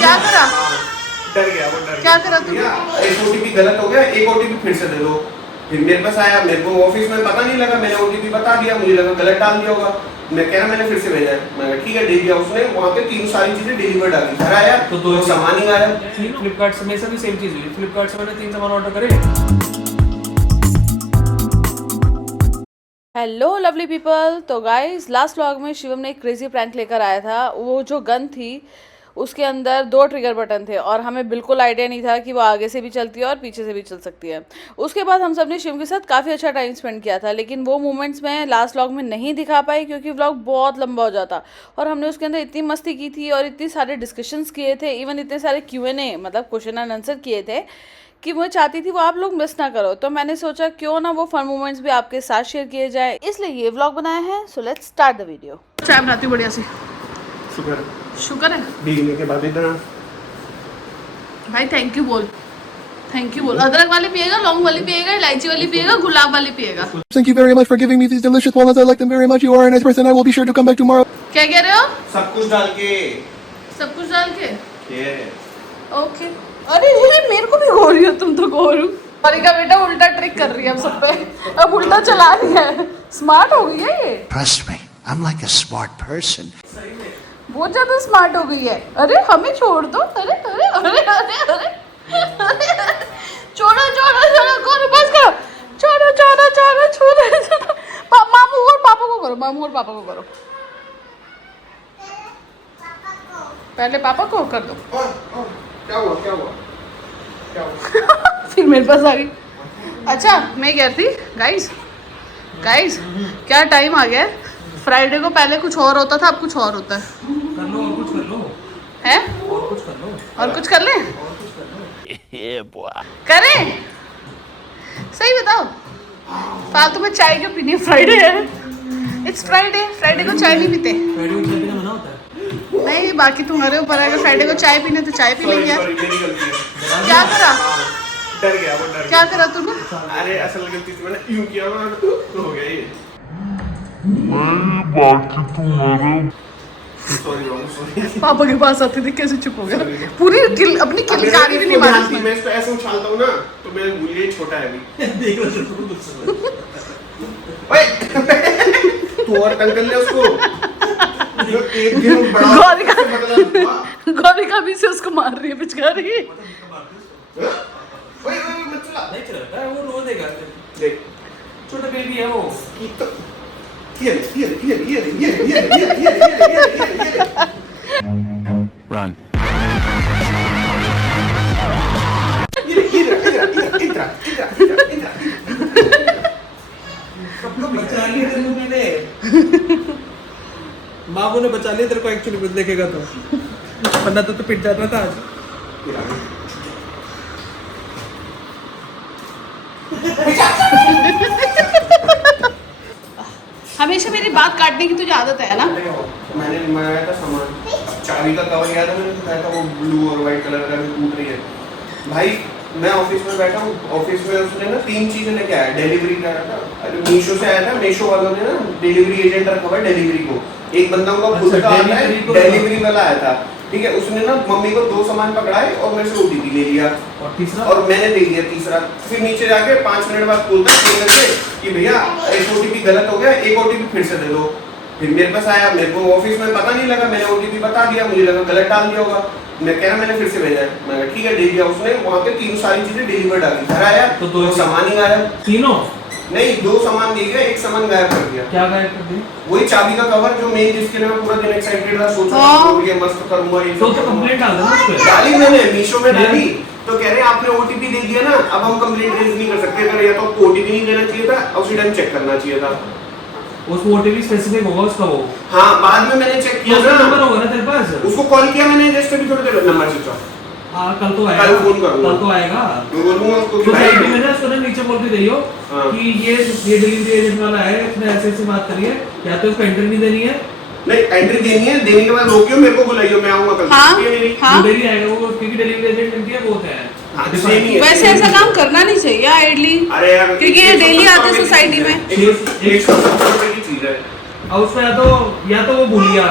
क्या करा? डर गया वो, डर क्या करा तू? एक ओटीपी गलत हो गया, एक ओटीपी फिर से दे दो। फिर मेरे पास आया, मेरे को ऑफिस में पता नहीं लगा, मैंने ओटीपी बता दिया, मुझे लगा गलत डाल दिया होगा। मैं कह रहा मैंने फिर से भेजा है, मैं ठीक है दे दिया उसने। वहाँ पे 3 सारी चीजें डिलीवर्ड आ गई, घर आया तो 2 सामान ही आया। फ्लिपकार्ट से मेरे साथ भी सेम चीज हुई। फ्लिपकार्ट से मैंने 3 सामान ऑर्डर करे। Hello lovely people. तो गाइस लास्ट व्लॉग में शिवम ने एक क्रेजी प्रैंक लेकर आया था। वो जो गन थी उसके अंदर 2 ट्रिगर बटन थे और हमें बिल्कुल आइडिया नहीं था कि वो आगे से भी चलती है और पीछे से भी चल सकती है। उसके बाद हम सब ने शिवम के साथ काफ़ी अच्छा टाइम स्पेंड किया था, लेकिन वो मोमेंट्स मैं लास्ट व्लॉग में नहीं दिखा पाई क्योंकि व्लॉग बहुत लंबा हो जाता। और हमने उसके अंदर इतनी मस्ती की थी और इतने सारे डिस्कशंस किए थे, इवन इतने सारे Q&A मतलब क्वेश्चन एंड आंसर किए थे कि मैं चाहती थी वो आप लोग मिस ना करो। तो मैंने सोचा क्यों ना वो फन मोमेंट्स भी आपके साथ शेयर किए जाए, इसलिए ये व्लॉग बनाया है। So let's start the video. चाय बनाती हूँ बढ़िया सी। शुक्र है भीगने के बाद इतना। भाई थैंक यू बोल, थैंक यू बोल। अदरक वाली पिएगा, लौंग वाली पिएगा, इलायची वाली पिएगा, गुलाब वाली पिएगा। Thank you very much for giving me these delicious walnuts. I like them very much. You are a nice person. I will be sure to come back tomorrow. क्या कह रहे हो? सब कुछ डाल के। सब कुछ डाल के? ओके। Yes. अरे ये मेरे को भी घोर रही हो तुम, तो घोर। और का बेटा उल्टा ट्रिक कर रही है अब सब पे, अब उल्टा चला रही है। स्मार्ट हो गई है ये। Trust me, I'm like a smart person. बहुत ज्यादा स्मार्ट हो गई है। अरे हमें छोड़ दो। अरे अरे अरे अरे अरे छोड़ो छोड़ो छोड़ो, करो बस करो। छोड़ो छोड़ो छोड़ो छोड़ो छोड़ो। मामू और पापा को करो, मामू और पापा को करो। पहले पापा को कर दो। क्या हुआ क्या हुआ क्या हुआ? फिर मेरे पास आ गई। अच्छा मैं कह रही थी गाइस क्या टाइम आ गया है। फ्राइडे को पहले कुछ और होता था, अब कुछ और होता है। कर लो और कुछ कर लो। हैं? और कुछ कर लो। और कुछ कर लें? और कुछ कर लो। करें? सही बताओ, फालतू में चाय क्यों पीनी है? फ्राइडे है, इट्स फ्राइडे। फ्राइडे को चाय नहीं पीते। फ्राइडे को चाय पीना मना होता है। नहीं बाकी तुम्हारे ऊपर है, अगर फ्राइडे को चाय पीने तो चाय पी लेंगे यार। मेरी गलती है। क्या करा? डर गया वो, डर क्या गया। करा तूने? अरे असल गलती से मैंने यूं किया ना तो हो गया ये। सॉरी। पापा के पास आते थे कैसे चुप हो गया? पूरी अपनी किलकारी भी नहीं मारी। मैं इसको ऐसे उछालता हूँ ना तो मैं भूल गई छोटा है अभी। देख लो शुरू ओए तू और तंग कर ले उसको। जो एक दिन बड़ा गौरिका भी से उसको मार रही है बेचारी। ओए मत चला। नहीं चला वो रो देगा। देख छोटा बेबी है वो। ये Run. बचा लिया तेरे को मैंने। बाबू ने बचा लिया तेरे को एक्चुअली कुछ देखेगा तो, वरना तो पिट जाता था आज। हमेशा मेरी बात काटने की तुझे आदत है ना? मैंने मंगाया था सामान, चाबी का कवर याद है मैंने बताया था, वो ब्लू और व्हाइट कलर का टूट रही है। भाई मैं ऑफिस में बैठा हूँ, ऑफिस में उसने ना 3 चीजें लेके आया। डिलीवरी कर रहा था, अरे मीशो से आया था। मीशो वालों ने ना डिलीवरी एजेंट रखा हुआ डिलीवरी को। एक बंदा उनका खुद का आता है, डिलीवरी वाला आया था, ठीक है। उसने ना मम्मी को 2 सामान पकड़ाए और मेरे से ओटीपी ले लिया और तीसरा, और मैंने दे दिया तीसरा। फिर नीचे जाके 5 मिनट बाद बोलता है कि भैया एक ओटीपी गलत हो गया, एक ओटीपी फिर से दे दो। फिर मेरे पास आया, मेरे को ऑफिस में पता नहीं लगा, मैंने ओटीपी बता दिया, मुझे लगा गलत डाल दिया होगा। मैं कह रहा मैंने फिर से भेजा है, मैं ठीक है दे दिया उसने। वहाँ पे 3 सारी चीजें डिलीवर्ड आ गई, घर आया तो 2 सामान ही आया। तीनों नहीं 2 सामान दे गया, 1 सामान गायब कर दिया। क्या गायब कर दी? वही चाबी का कवर जो मेन जिसके लिए मैं पूरा दिन एक्साइटेड था, सोच रहा था ये मस्त करूंगा ये। तो कंप्लेंट डाल दो उस पे। डाली मैंने, मीशो में डाली तो कह रहे हैं आपने ओटीपी दे दिया ना, अब हम कंप्लेंट रेज नहीं कर सकते। अगर या तो ओटीपी नहीं देना चाहिए था, उसी टाइम चेक करना चाहिए था। उसको ओटीपी स्पेसिफिक होगा उसका वो। हाँ बाद में मैंने चेक किया उसका ना, नंबर होगा ना तेरे पास। उसको कॉल किया मैंने, जस्ट अभी थोड़ी देर नंबर स्विच ऑफ। हाँ कल तो आएगा, कल फोन करूंगा, कल तो आएगा। मैं बोलूंगा उसको कि तो भाई भी मैंने उसको नीचे बोल के दी हो कि ये डिलीवरी एजेंट वाला है, इसने ऐसे ऐसे बात करी है, या तो इसको एंट्री नहीं देनी है। नहीं एंट्री देनी है, देने के बाद रोकियो, मेरे को बुलाइयो, मैं आऊंगा कल। हाँ, ये मेरी हाँ। डेली आएगा वो, क्योंकि डिलीवरी एजेंट इनकी है, वो होते हैं। हाँ, सेम ही है। वैसे ऐसा काम करना नहीं चाहिए आइडली, अरे यार क्योंकि ये डेली आते हैं सोसाइटी में। 170 रुपए की चीज है। और उसमें या तो वो भूलिया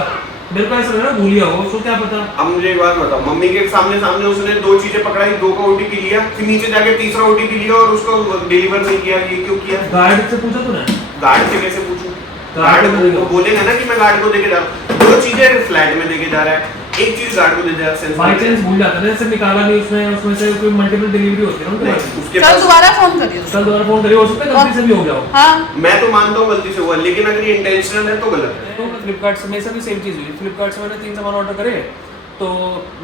मेरे को ऐसा लग रहा है भूल गया हो, उसको क्या पता। अब मुझे एक बात बताओ, मम्मी के सामने सामने उसने 2 चीजें पकड़ाई, 2 का OTP लिया, फिर नीचे जाके तीसरा OTP लिया और उसको डिलीवर नहीं किया, ये क्यों किया? गार्ड से पूछा तूने? गार्ड से कैसे पूछूं? गार्ड गार्ड को बोलेगा ना कि मैं गार्ड को देके जा रहा हूँ। 2 चीजें फ्लैट में देके जा रहा है, एक चीज गार्ड को दे जा रहा है। बाई चांस भूल जाता है, जैसे निकाला नहीं उसमें से कोई मल्टीपल डिलीवरी होती है ना उनके पास। उसके कल पास दोबारा फोन करिए उसको। कल दोबारा फोन करिए, हो सकता है गलती से भी हो गया हो। हाँ मैं तो मानता हूँ गलती से हुआ, लेकिन अगर ये इंटेंशनल है तो गलत है। तो फ्लिपकार्ट से मेरे साथ भी सेम चीज़ हुई। फ्लिपकार्ट से मैंने 3 सामान ऑर्डर करे, तो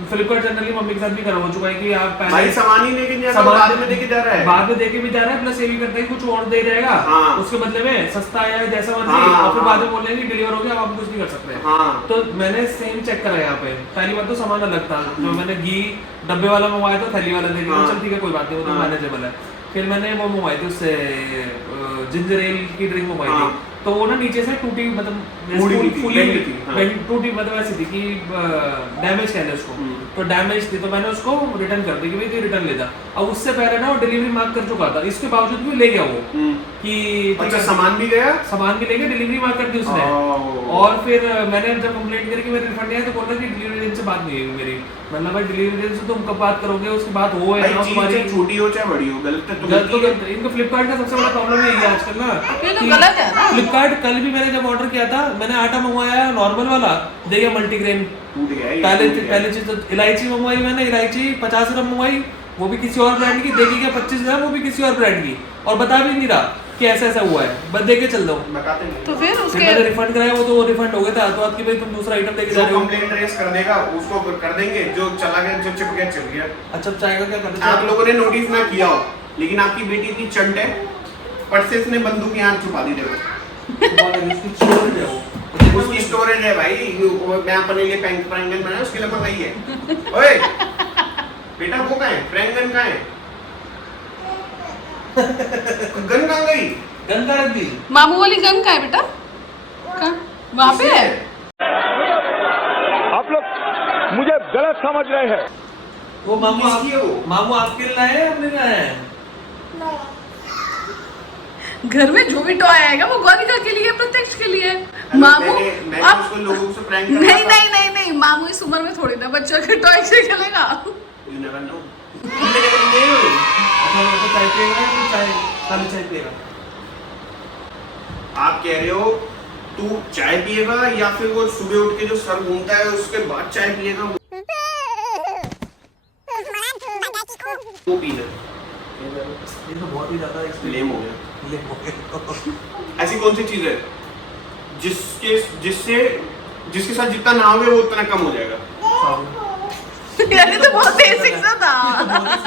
फ्लिपकार्ट जनरली मम्मी के साथ भी करा हो चुका है कि आप पहले भाई सामान ही लेके जा रहा है, बाद में देके जा रहा है। बाद में देके भी जा रहा है, प्लस ये भी करता है कि कुछ और दे जाएगा हाँ। उसके बदले में, सस्ता या जैसा मर्जी, हाँ, और फिर हाँ। बाद में बोलेंगे डिलीवर हो गया, अब आप कुछ नहीं कर सकते हैं। हाँ। तो मैंने सेम चेक करा यहाँ पे। पहली बार तो सामान अलग था, जो मैंने घी डब्बे वाला मंगवाया था, थैली वाला देखिए हाँ। चल ठीक है कोई बात नहीं, वो तो हाँ। मैनेजेबल है। फिर मैंने वो मंगवाई थी उससे जिंजर एल की ड्रिंक मंगवाई हाँ। थी, तो वो ना नीचे से टूटी, मतलब मुड़ी हुई थी, बेंड थी, हाँ। टूटी, मतलब ऐसी थी कि डैमेज कहते हैं उसको, तो डैमेज थी, तो मैंने उसको रिटर्न कर दी कि भाई तू रिटर्न ले जा। अब उससे पहले ना वो डिलीवरी मार्क कर चुका था, इसके बावजूद भी ले गया वो कि अच्छा सामान भी गया, सामान भी लेके डिलीवरी मार्क कर दी उसने। और फिर मैंने जब कंप्लेंट करी कि मेरे रिफंड नहीं आया, तो बोल रहा कि डिलीवरी एजेंट से बात नहीं हुई मेरी। मतलब भाई डिलीवरी एजेंट से तुम कब बात करोगे, उसकी बात हो या ना भाई तुम्हारी, चीज छोटी हो चाहे बड़ी हो, गलत है तो गलत तो गलती है। गलत। इनको फ्लिपकार्ट का सबसे बड़ा प्रॉब्लम यही है आजकल ना, ये तो गलत है ना। फ्लिपकार्ट कल भी मैंने जब ऑर्डर किया था, मैंने आटा मंगवाया नॉर्मल वाला, देखिए मल्टीग्रेन। टूट गया ये, पहले टूट गया। पहले चीज तो इलायची मंगवाई मैंने, इलायची 50 ग्राम मंगवाई, वो भी किसी और ब्रांड की, देखी क्या 25 ग्राम, वो भी किसी और ब्रांड की, और बता भी नहीं रहा कि ऐसा ऐसा हुआ है, बस देके चल दो। बताते नहीं। तो फिर फिर उसके मैंने रिफंड कराया, वो तो रिफंड हो गया था, तो आपकी भाई तुम दूसरा आइटम देके जा जो रहे हो। कंप्लेंट रेस कर देगा उसको कर देंगे, जो चला गया, जो चिप गया चिप गया। अच्छा चाहेगा क्या करते आप लोगों ने नोटिस ना किया हो, लेकिन आपकी बेटी इतनी चंट है, पट से इसने बंदूक यहाँ छुपा दी देखो। उसकी स्टोरेज है भाई, मैं अपने लिए फ्रैंकन बनाया, उसके लिए मंगाई है। ओए बेटा वो कहाँ है, फ्रैंकन कहाँ है? गन कहाँ गई? गंदा रख दी। मामू वाली गन का है बेटा, कहाँ वहाँ पे है? आप लोग मुझे गलत समझ रहे हैं। वो मामू किसकी है वो? मामू आपके लिए लाए हैं, हमने लाए हैं। घर में जो भी टॉय आएगा वो गौरिका के लिए, प्रत्यक्ष के लिए। अरे मामू मैंने अब उसको लोगों से प्रैंक नहीं नहीं नहीं नहीं, मामू इस उम्र में थोड़ी ना बच्चों के टॉय से खेलेगा। You never know. अच्छा वो तो चाय पिएगा या फिर चाय खाली चाय पिएगा? आप कह रहे हो तू चाय पिएगा या फिर वो सुबह उठ के जो सर घूमता है उसके बाद चाय पिएगा, वो पीना ये तो बहुत ही ज्यादा लेम हो गया। ऐसी कौन सी चीज है जिसके साथ जितना नहाओगे वो उतना कम हो जाएगा? यार ये तो बहुत बेसिक सा था।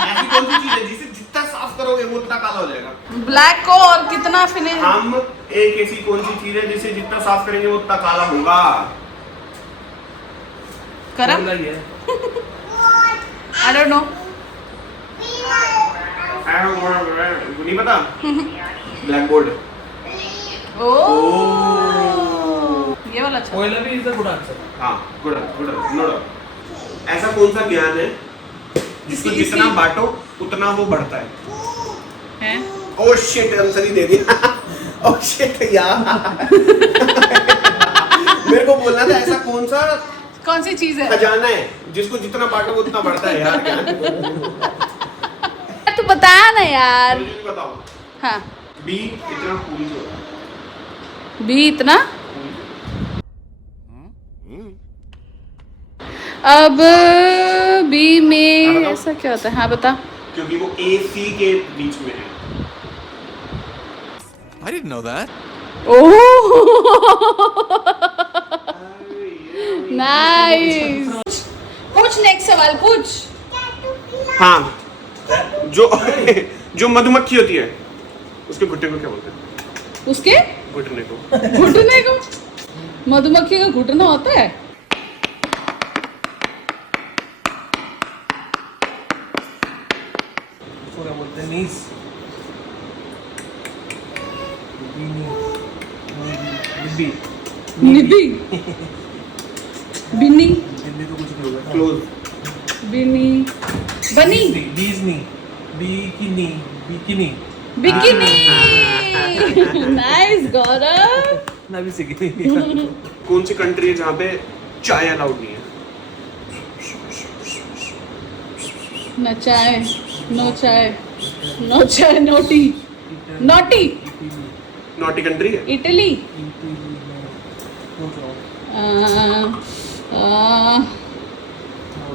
ऐसी कौन सी चीज है जिसे जितना साफ करोगे वो उतना काला हो जाएगा? ब्लैक को और कितना फिनिश। हम एक ऐसी कौन सी चीज है जिसे जितना साफ करेंगे वो उतना काला होगा? करम, है। I don't know. नहीं पता? Black board. ये वाला अच्छा। Oil भी is a good answer. हाँ, गुड नो डाउट। ऐसा कौन सा ज्ञान है जिसको जितना बांटो उतना वो बढ़ता है? हैं? ओह शिट, आंसर ही दे दिया। ओह शिट यार। मेरे को बोलना था ऐसा कौन सा कौन सी चीज है? खजाना है जिसको जितना बांटो वो उतना बढ़ता है यार। क्या तू बताया ना यार। मुझे भी बताओ। हाँ, बी इतना कूल क्यों होता है? भी इतना। अब बी में ऐसा क्या होता है? हाँ बता। क्योंकि वो ए सी के बीच में है। I didn't know that. Oh nice. पूछ नेक्स्ट सवाल पूछ। हाँ, जो मधुमक्खी होती है उसके घुट्टे को क्या बोलते हैं? उसके घुटने को। घुटने को? मधुमक्खी का घुटना होता है? उसको क्या बोलते हैं? नीस। निब्बी। निबी, बिन्नी, हिंदी तो कुछ नहीं होगा। क्लोज। बिन्नी, बनी, बीजनी, बिकिनी, बिकिनी। बिकिनी। नाइस गौरव। ना भी सीखी। कौन सी कंट्री है जहाँ पे चाय अलाउड नहीं है। न चाय, नो चाय, नो चाय, no tea, no tea, naughty country है। इटली,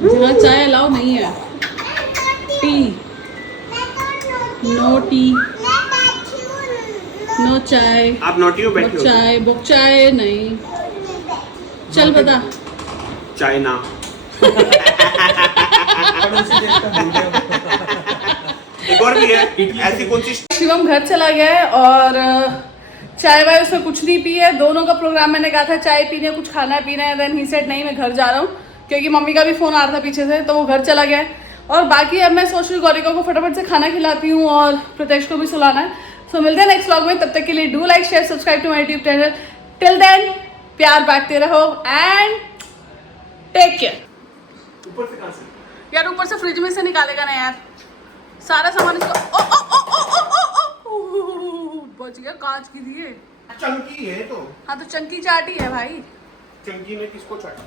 जहाँ चाय अलाउ नहीं है। टी, नो टी, नो चाय, आप नॉटी हो, बैठे बुक हो। चाय, बुक चाय नहीं। चल बता। चाइना। एक और भी है, ऐसी कौन सी? शिवम घर चला गया है और चाय वाय उसने कुछ नहीं पी है। दोनों का प्रोग्राम, मैंने कहा था चाय पीने कुछ खाना पीना है, देन ही सेड नहीं मैं घर जा रहा हूँ, क्योंकि मम्मी का भी फोन आ रहा था पीछे से, तो वो घर चला गया है। और बाकी अब मैं सोच रही हूँ गौरिका को फटाफट से खाना खिलाती हूँ और प्रत्यक्ष को भी सुलाना है। सो मिलते हैं नेक्स्ट व्लॉग में, तब तक के लिए do like share subscribe to my YouTube channel. Till then प्यार बांटते रहो एंड टेक केयर। ऊपर से कहाँ से? यार ऊपर से फ्रिज में से निकालेगा ना यार, सारा सामान इसका। ओ ओ ओ ओ ओ ओ ओ बच गया, कांच की दिए। चंकी है तो। हाँ तो चंकी चाटी है भाई। चंकी ने किसको चाटा?